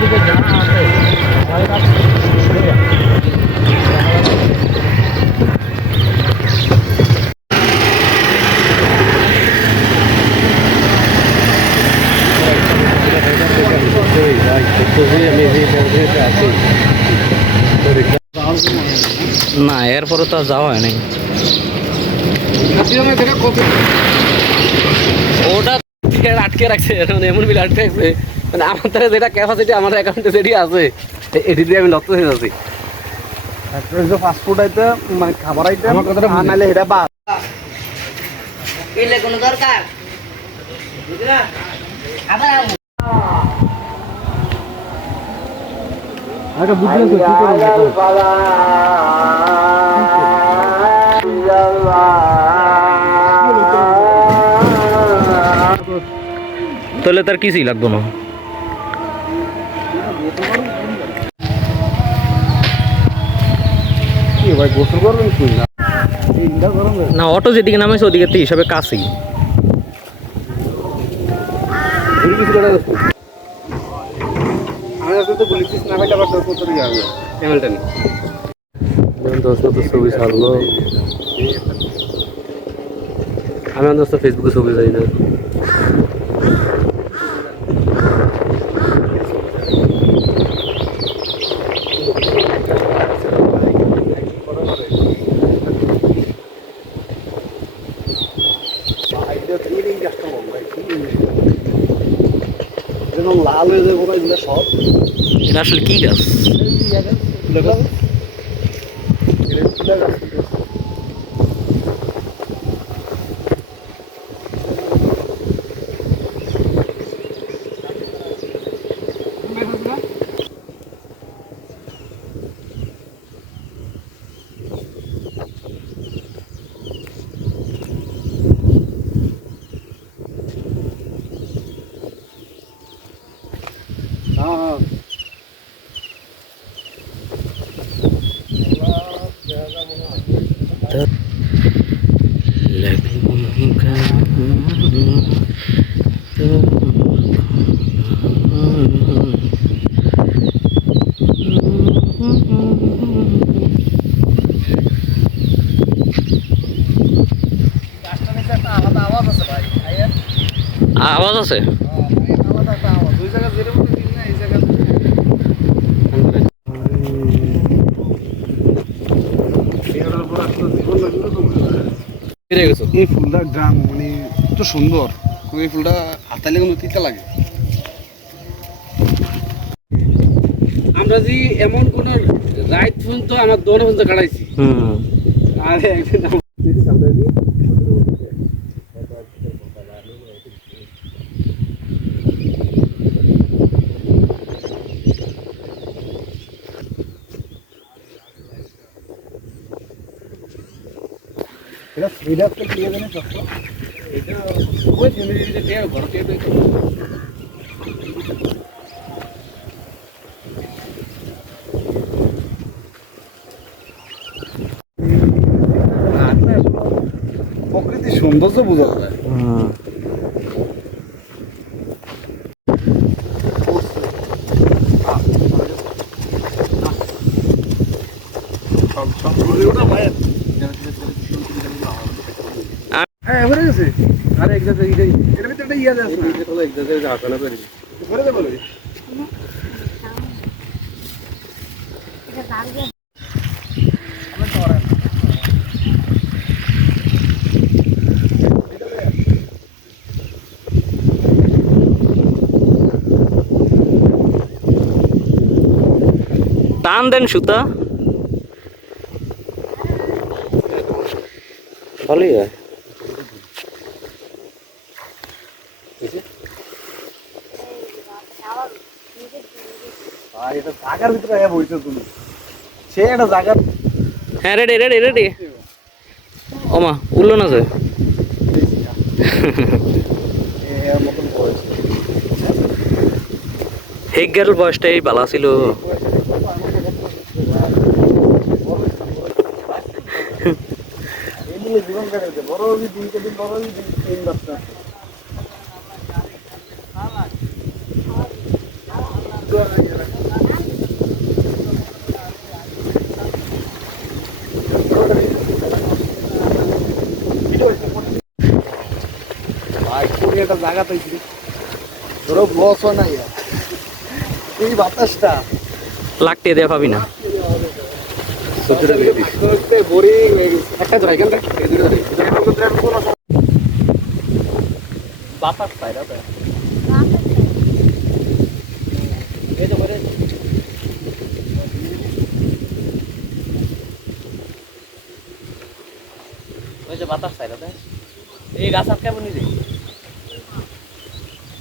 দিকে যা আছে না, এরপরে তো আর যাওয়া হয় নাই। ওটা আটকে রাখছে, এমন বিল আটকে রাখছে মানে আমার দ্বারা যেটা ক্যাপাসিটি আমার অ্যাকাউন্টে যেটি আছে এটি দিয়ে আমি লক্ষ্য হয়ে যাচ্ছি। ফাস্টফুড আইতে মানে খাবার আইতে আমার কথাটা নাইলে এটা বাদ কোনো দরকার আরে বুঝলেন তো কি করব তাহলে তার কিছুই লাগতো না। কি ভাই গোসল করবেন কি না না, অটো যেদিকে নামাইছে ওদিকে তো হিসাবে কাছেই। আমি তো বলেছি না ভাই আবার দশ বছর যাবে হ্যামিল্টন দোস্ত তো ছবি ছাড়লো, আমি দোস্ত ফেসবুকে ছবি যাই না। লাল হয়ে যাবে এগুলো সব। এটা আসলে কি গাছ? আওয়াজ আছে? এই ফুলটা গ্রাম মানে এত সুন্দর, এই ফুলটা হাতালে কিন্তু তিতা লাগে। আমরা যে এমন কোন রাইট ফোন তো আমার দোনো ফোন তো কাটাইছি। আরে একদিন এটা তো দিয়ে দেন সব এটা ওই ফ্যামিলিতে দেয় ঘর থেকে দেয় তো। প্রকৃতির সৌন্দর্য বোঝা যায়। হ্যাঁ হয়ে গেছে। আরে এক জায়গায় এটার ভিতরে একটা ইয়ে আছে না, এক জায়গায় যাওয়া না পারি। করে দেবো টান দেন সুতা, ভালোই হয়। এটা জায়গার ভিতরে বইছো তুমি, সে একটা জায়গা। হ্যাঁ রেডি রেডি রেডি। ওমা উঠলো না যে মতন বয়স হেক গেল, বয়সটাই ভালো ছিল। জীবন কাটাইছে বড় দিন দিন বড় তিন বাচ্চা ভাই কোন একটা জায়গা পাইছি ধরো লস হয় না এই বাতাসটা লাগতে দেয়া পাবি না। বোরিং হয়ে গেছে একটা ধরে এখানটা বাতাস পায় না ওই যে বাতাস পায় না এই গাছ আটকে বনি রে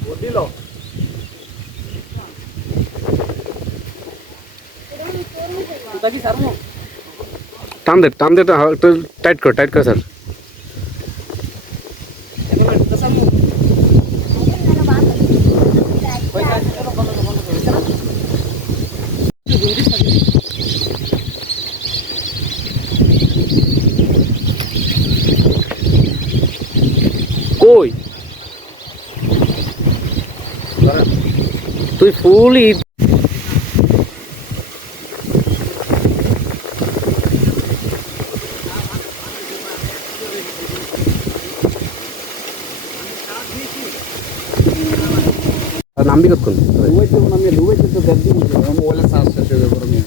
ও দিল তুই কি সারমো টান দে একটু টাইট কর স্যার। কই তুই ফুল নামবি কতক্ষণ? ডুবাইতে আমি ডুবাইতে তো দেড় দিন আমি ওলে চার্জ শেষ হয়ে যাবো আমি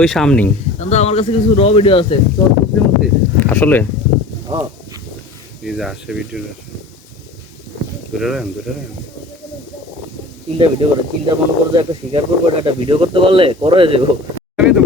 ওই সামনেই কিন্তু আমার কাছে কিছু র ভিডিও আছে তোর পুকুরের মধ্যে আসলে এই যে আসে ভিডিও আসে দূরে রাখেন তিনটা ভিডিও করে তিনটা মনে করো যে একটা শিকার করবো একটা ভিডিও করতে পারলে করে যাবো আমি তো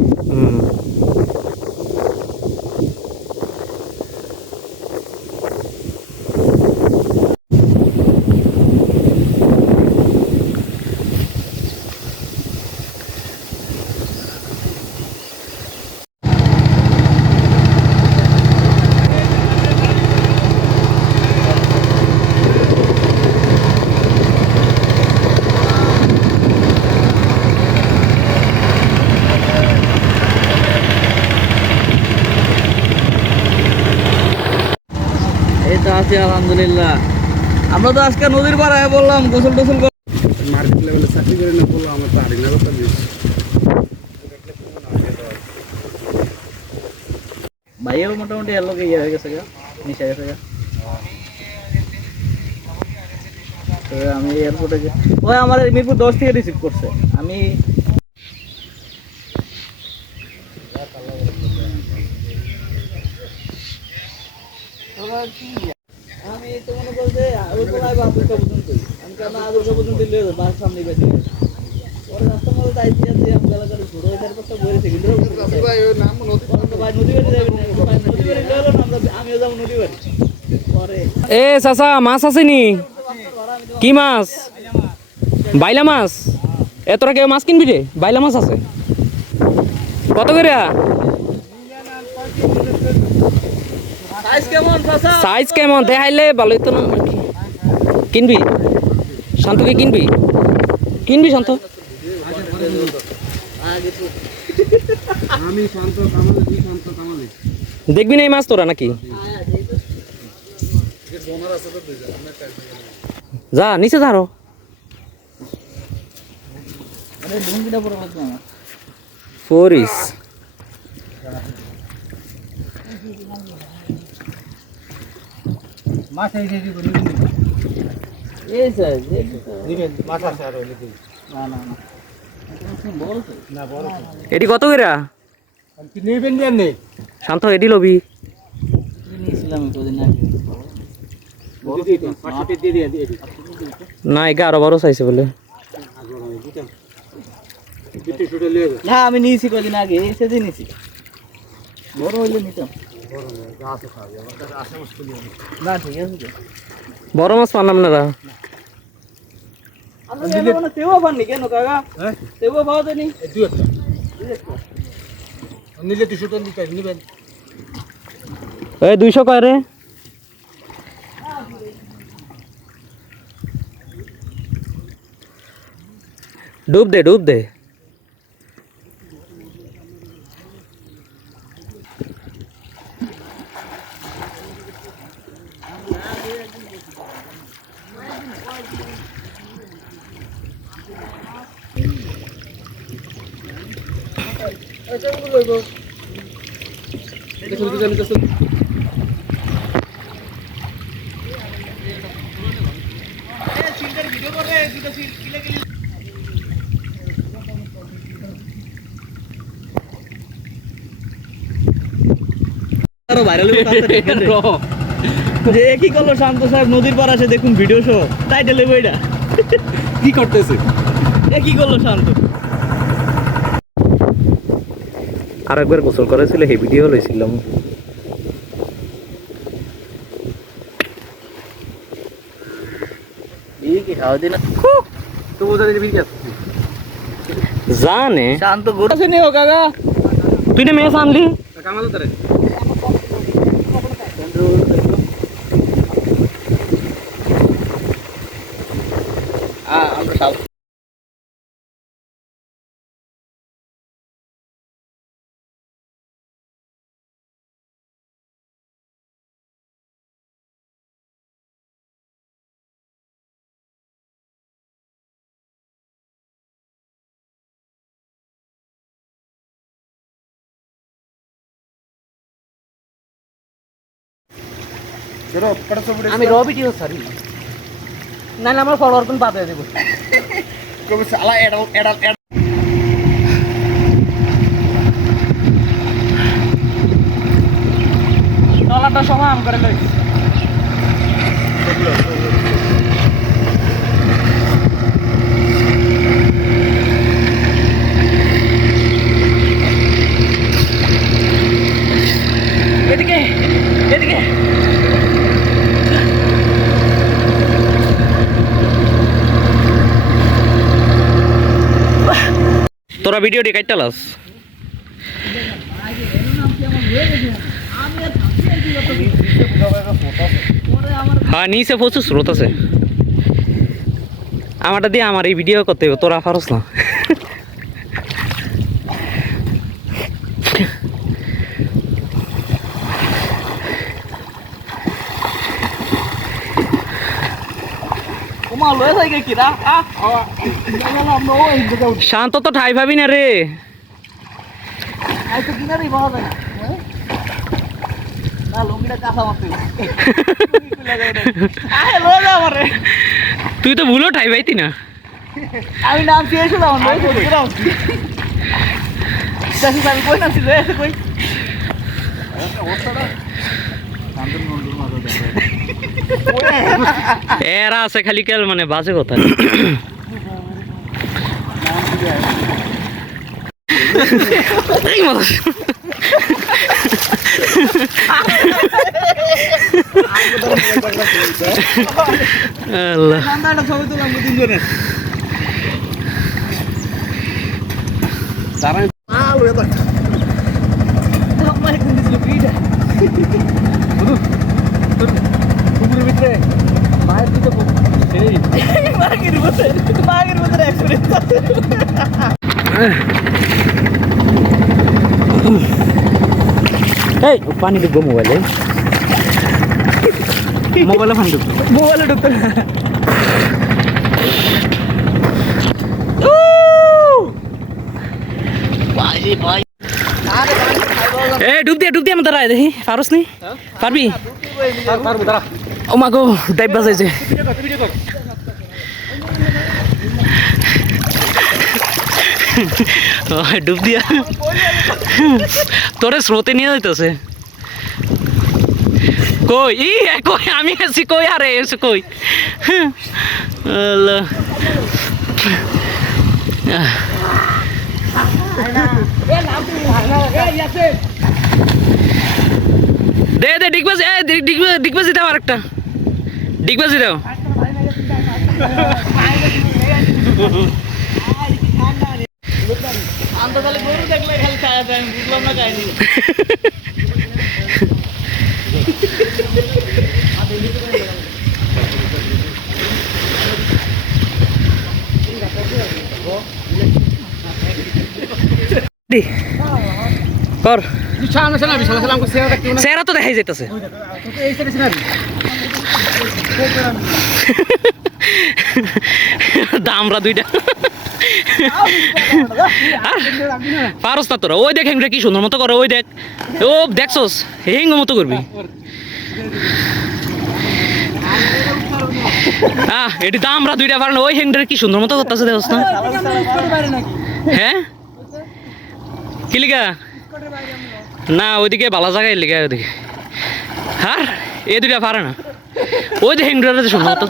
এই তো আছি আলহামদুলিল্লাহ। আমরা তো আজকে নদীর পাড়ায় বললাম গোসল টোসল মার্কেট লেভেলে চাকরি করে না বললো আমার তো হারিনা কথা দিস ভাইয়াও মোটামুটি এর লোকে ইয়ে হয়ে গেছে গা মিশে গেছে গা। তো আমি এয়ারপোর্টে যে ওই আমার মিরপুর 10 থেকে রিসিভ করছে আমি আমি তো মনে করছে ওই কোনায় বাদুরকা পর্যন্তই আমি কেন আদুরকা পর্যন্ত লিয়ে যাবো বাস সামনে বেশি পরে রাস্তার মধ্যে তাইছি আছে আমি গেলা করে ঘুরে ওই চারপাশটা বইরেছে কিন্তু ভাই ওই নাম নদী ভাই নদী বাড়ি যাবেন না ভাই নদী বাড়ি গেল না আমরা আমিও যাবো নদী বাড়ি পরে এ চাচা মাছ আসেনি? কি মাছ? বাইলা মাছ? এ তোরা কেউ মাছ কিনবি রে? বাইলা মাছ আছে কত করে? সাইজ কেমন চাচা? সাইজ কেমন দেখাইলে ভালোই তো না। কিনবি শান্তকে কিনবি শান্ত? আমি শান্ত কামালে তুই শান্ত কামালে দেখবি না এই মাছ তোরা নাকি? যা নিচে ধরো। আরে ডুঙ্গিটা পড়ে লাগবে আমার ফোরিস মাছ এই যে দিব এই সাইজ দিবেন মাছ আছে আর ওই দিন না না না বড় তো না বড় এটি কত করে? কি নেবেন দেন নেই শান্ত এটি লবি নিয়েছিলাম কদিন আগে বড় দিয়ে 500 দিয়ে দিয়ে না 11-12 চাইছে বলে। না আমি নিয়েছি কদিন আগে এই সেদিন নিয়েছি বড় হইলে নিতাম না ঠিক আছে তো বড় মাছ পান আপনারা? তেও পাননি কেন কাকা তেও পাওয়া যায়নি নিলে 200 টন দিতে নিবেন। এই 200 কয় রে? ডুব দে ডুব দে। আরো ভাইরাল যে কি করলো শান্ত সাহেব নদীর পার আসে দেখুন ভিডিও শো টাইটেল বইটা কি করতেছে? এ কি করলো শান্ত আরেকবার গোসল করেছিল এই ভিডিও লইছিলাম। এই কি হাওয়া দিনা তো ওদের দিবি কি? জানে শান্ত ঘুরছে নি ও কাকা তুই না মেয়ে আনলি কামালো তারে। আমরা সব জরো পড়ছো পড়ে। আমি র ভিডিও সরি না না আমার ফলোয়ার কোন বাদ দেব কবে সালা এডাল ডলারটা সমান করে লই। এদিকে এদিকে তোরা ভিডিওটি কাটতালাস হ্যাঁ নিচে প্রচুর স্রোত আছে আমারটা দিয়ে আমার এই ভিডিও করতে হবে তোরা পারস না ওমা লয়ে যাই কি রা শান্ত তো ঠাই ভাবি না রে আই তো কিনারে বাবা যায় না লঙ্গিটা কাঁচা মারতে আয় লয়ে যা আমারে তুই তো ভুলো ঠাই ভাইতি না আমি নাম চেয়েছিলাম লয়ে গেলাম দেখি আমি কই নাম ছিল এসে কই এরা আছে খালি কেল মানে বাজে কথা এই মাথা আল্লাহ সান্দাটা ছবি তুললাম দুদিন ধরে দাঁড়ান আলো এটা আমার কোন দিছিল বিটা পুকুরের ভিতরে মায়ের দিতে সেই মাগের মধ্যে এক্সপেরিয়েন্স আছে এই পানি ঢুকবো মোবাইলে মোবাইলে পানি ঢুকবো মোবাইলে ঢুকতে ভাই ভাই এ ডুব দিয়ে আমাদের রায় দেখি পারস নি পারবি পারবো দাঁড়া। ও মা গো ডাইব বাজাইছে ভিডিও কর ডুব দিয়া তোরে স্রোতে নিয়ে যাইতেছে কই কই আমি আছি কই আরে এসে কই আল্লাহ দে ডিগবাজি ডিগবাজি দাও আরেকটা ডিগবাজি দাও আমরা খালি গরু দেখলে খালি ছায়া দেয়, আমি বুঝলাম না কাহিনী। কর সামনে সালাম সালাম সালাম করে সেরা দেখতে চেহারা তো দেখাই যাইতেছে এই সাইডে সিনারি দামরা দুইটা পারস না তোরা ওই দেখ হেংটা কি সুন্দর মতো করে ওই দেখ ও দেখছস হেঙ্গ মতো করবি এটি দামরা দুইটা পারে না ওই হেংটা কি সুন্দর মতো করতেছে দেখছ না হ্যাঁ কি লিগা না ওইদিকে ভালো জায়গায় লিগা ওইদিকে হ্যাঁ এ দুইটা পারে না ওই যে হেংটা সুন্দর মতো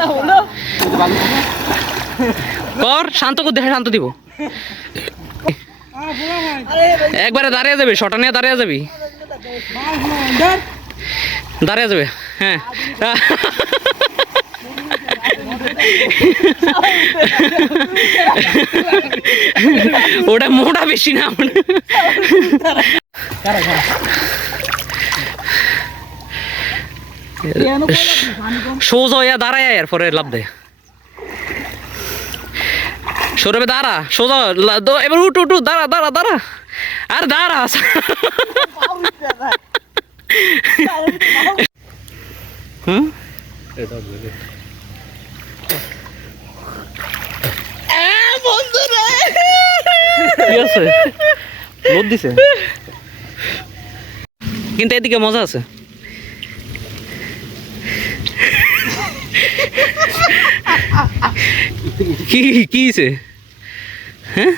কর শান্ত কর দেখে শান্ত দিব একবারে দাঁড়িয়ে যাবি শটা নিয়ে দাঁড়িয়ে যাবি দাঁড়িয়ে যাবে হ্যাঁ ওটা মোটা বেশি না সোজা হইয়া দাঁড়ায় এরপরে লাভ দেয় সৌরভে দাঁড়া সোজা এবার উঠু উঠু দাঁড়া দাঁড়া দাঁড়া আর দাঁড়া হুম লোড দিছে কিন্তু এদিকে মজা আছে কি কিছে হ্যাঁ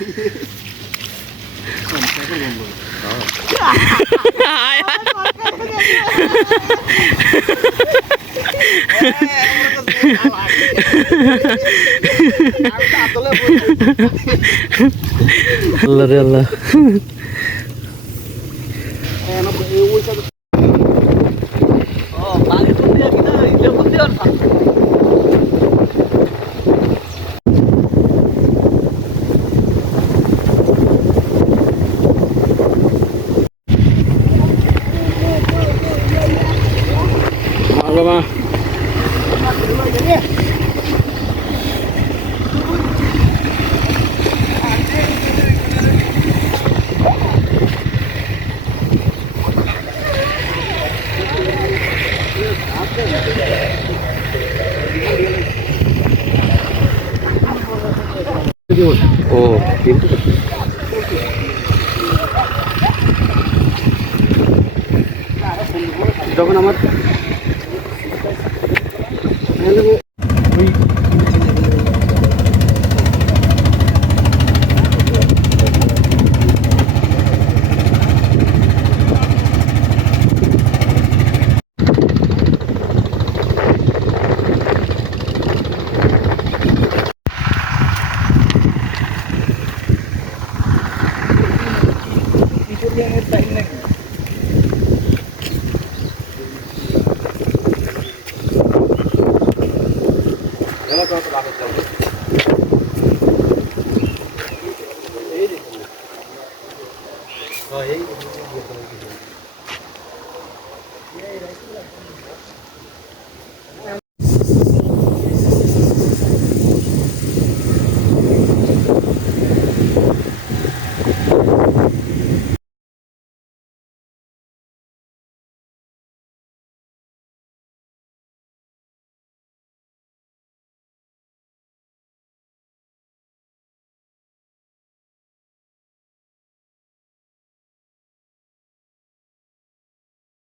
আল্লাহ রে আল্লাহ বাবা ও যখন আমার এই